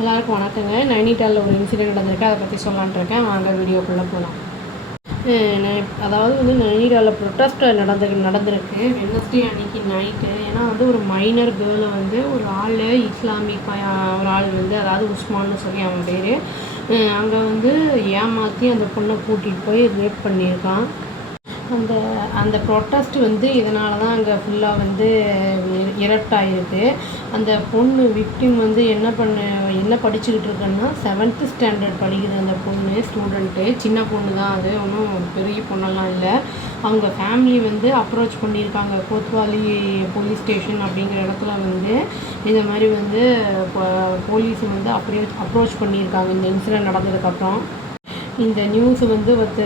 எல்லாருக்கும் வணக்கங்க. நைனிடாலில் ஒரு இன்சிடென்ட் நடந்திருக்கு. அதை பற்றி சொல்லலான்ட்டு இருக்கேன். வாங்க வீடியோக்குள்ளே போகலாம். அதாவது நைனிடாலில் ப்ரொட்டஸ்ட் நடந்திருக்கு வெட்னஸ்டே அன்றைக்கி நைட்டு. ஏன்னா ஒரு மைனர் கேர்ளை ஒரு ஆள் இஸ்லாமிக் ஒரு ஆள் அதாவது உஸ்மான்னு சொல்லி அவன் பேர் அங்கே ஏமாற்றி அந்த பொண்ணை கூட்டிகிட்டு போய் ரேப் பண்ணியிருக்கான். அந்த ப்ரொட்டஸ்ட் இதனால தான் அங்கே ஃபுல்லாக எரப்ட் ஆகிருக்கு. அந்த பொண்ணு விக்டிம் என்ன படிச்சுக்கிட்டு இருக்குன்னா 7th ஸ்டாண்டர்ட் படிக்குது அந்த பொண்ணு. ஸ்டூடெண்ட்டு, சின்ன பொண்ணு தான், அது ஒன்றும் பெரிய பொண்ணெல்லாம் இல்லை. அவங்க ஃபேமிலி அப்ரோச் பண்ணியிருக்காங்க. கோத்வாலி போலீஸ் ஸ்டேஷன் அப்படிங்கிற இடத்துல இந்த மாதிரி போலீஸ் அப்ரோச் பண்ணியிருக்காங்க இந்த இன்சிடென்ட் நடந்ததுக்கப்புறம். இந்த நியூஸ்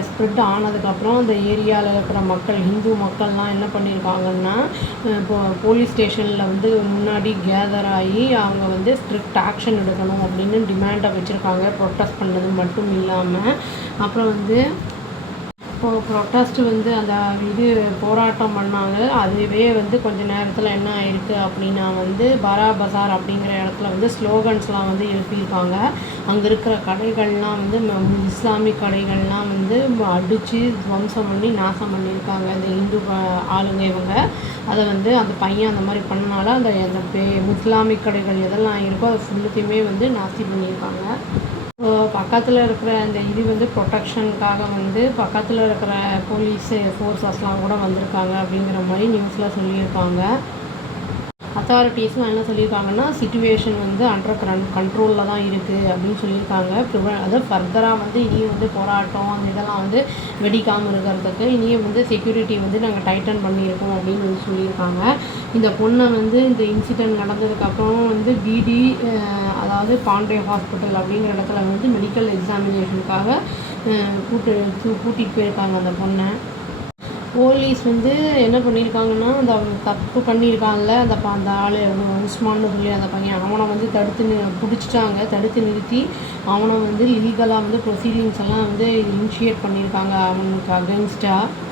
ஸ்ப்ரெட் ஆனதுக்கப்புறம் அந்த ஏரியாவில் இருக்கிற மக்கள், ஹிந்து மக்கள்லாம் என்ன பண்ணியிருக்காங்கன்னா, போலீஸ் ஸ்டேஷனில் முன்னாடி கேதர் ஆகி அவங்க ஸ்ட்ரிக்ட் ஆக்ஷன் எடுக்கணும் அப்படின்னு டிமாண்டை வச்சுருக்காங்க. ப்ரொட்டஸ்ட் பண்ணது மட்டும் இல்லாமல் அப்புறம் ப்ரொட்டஸ்ட்டு அந்த போராட்டம் பண்ணாங்க. அதுவே கொஞ்சம் நேரத்தில் என்ன ஆயிருக்கு அப்படின்னா பாரா பசார் அப்படிங்கிற இடத்துல ஸ்லோகன்ஸ்லாம் எழுப்பியிருக்காங்க. அங்கே இருக்கிற கடைகள்லாம் இஸ்லாமிக் கடைகள்லாம் அடித்து துவம்சம் பண்ணி நாசம் பண்ணியிருக்காங்க இந்த இந்து ஆளுங்க. இவங்க அதை அந்த பையன் அந்த மாதிரி பண்ணனால அந்த இஸ்லாமிக் கடைகள் எதெல்லாம் இருக்கோ அதை ஃபுல்லுத்தையுமே நாஸ்தி பண்ணியிருக்காங்க. பக்கத்தில் இருக்கிற அந்த ப்ரொடெக்ஷனுக்காக பக்கத்தில் இருக்கிற போலீஸ் ஃபோர்ஸஸ்லாம் கூட வந்திருக்காங்க அப்படிங்கிற மாதிரி நியூஸில் சொல்லியிருக்காங்க. அத்தாரிட்டிஸ்லாம் என்ன சொல்லியிருக்காங்கன்னா, சிச்சுவேஷன் அண்டர் கண்ட்ரோலில் தான் இருக்குது அப்படின்னு சொல்லியிருக்காங்க. அதாவது ஃபர்தராக இனியும் போராட்டம் அந்த இதெல்லாம் வெடிக்காமல் இருக்கிறதுக்கு இனியும் செக்யூரிட்டி நாங்கள் டைட்டன் பண்ணியிருக்கோம் அப்படின்னு சொல்லியிருக்காங்க. இந்த பொண்ணை இந்த இன்சிடென்ட் நடந்ததுக்கப்புறம் பிடி அதாவது பாண்டே ஹாஸ்பிட்டல் அப்படிங்கிற இடத்துல மெடிக்கல் எக்ஸாமினேஷனுக்காக கூட்டிகிட்டு போயிருக்காங்க அந்த பொண்ணை. போலீஸ் என்ன பண்ணியிருக்காங்கன்னா, அவங்க தப்பு பண்ணியிருக்காங்கல்ல அந்த ஆள் உஸ்மான்னு சொல்லி அந்த பையன், அவனை பிடிச்சிட்டாங்க. தடுத்து நிறுத்தி அவனை லீகலாக ப்ரொசீடிங்ஸ் எல்லாம் இனிஷியேட் பண்ணியிருக்காங்க அவனுக்கு அகென்ஸ்டாக.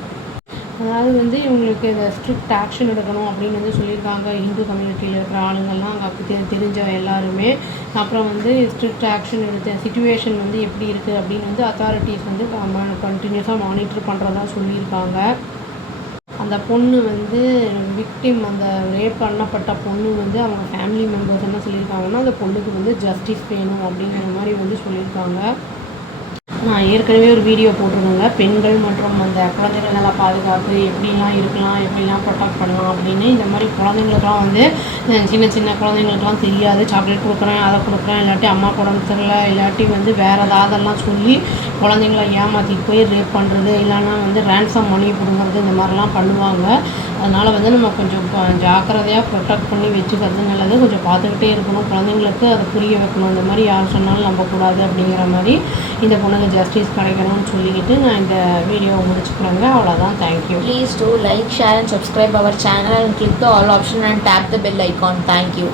அதாவது இவங்களுக்கு இந்த ஸ்ட்ரிக்ட் ஆக்ஷன் எடுக்கணும் அப்படின்னு சொல்லியிருக்காங்க. இந்து கம்யூனிட்டியில் இருக்கிற ஆளுங்கள்லாம் அங்கே தெரிஞ்ச எல்லாருமே. அப்புறம் ஸ்ட்ரிக்ட் ஆக்ஷன் எடுத்த சிச்சுவேஷன் எப்படி இருக்குது அப்படின்னு அத்தாரிட்டிஸ் கண்டினியூஸாக மானிட்டர் பண்ணுறதா சொல்லியிருக்காங்க. அந்த பொண்ணு விக்டிம், அந்த ரேப் பண்ணப்பட்ட பொண்ணு அவங்க ஃபேமிலி மெம்பர்ஸ் என்ன சொல்லியிருக்காங்கன்னா, அந்த பொண்ணுக்கு ஜஸ்டிஸ் வேணும் அப்படிங்கிற மாதிரி சொல்லியிருக்காங்க. நான் ஏற்கனவே ஒரு வீடியோ போட்டிருந்தேங்க, பெண்கள் மற்றும் அந்த குழந்தைகள் நல பாதுகாப்பு எப்படிலாம் இருக்கலாம், எப்படிலாம் ப்ரொடெக்ட் பண்ணலாம் அப்படின்னு. இந்த மாதிரி குழந்தைங்களுக்கெல்லாம் சின்ன சின்ன குழந்தைங்களுக்கெல்லாம் தெரியாது. சாக்லேட் கொடுக்குறேன், அதை கொடுக்குறேன், இல்லாட்டி அம்மா உடம்பு தெரியல, இல்லாட்டி வேறு ஏதாவதெல்லாம் சொல்லி குழந்தைங்கள ஏமாற்றிட்டு போய் ரேப் பண்ணுறது, இல்லைன்னா ரேன்சம் மணி பிடுங்கிறது, இந்த மாதிரிலாம் பண்ணுவாங்க. அதனால் நம்ம கொஞ்சம் ஜாக்கிரதையாக ப்ரொடெக்ட் பண்ணி வச்சுக்கிறது நல்லது. கொஞ்சம் பார்த்துக்கிட்டே இருக்கணும். குழந்தைங்களுக்கு அதை புரிய வைக்கணும். இந்த மாதிரி யார் சொன்னாலும் நம்பக்கூடாது அப்படிங்கிற மாதிரி இந்த பொண்ணுங்க ஜஸ்டிஸ் கிடைக்கணும்னு சொல்லிக்கிட்டு நான் இந்த வீடியோவை முடிச்சுக்கிறேங்க. அவ்வளோதான். Thank you. Please do like, share and subscribe our channel and click the all option and tap the bell icon. Thank you.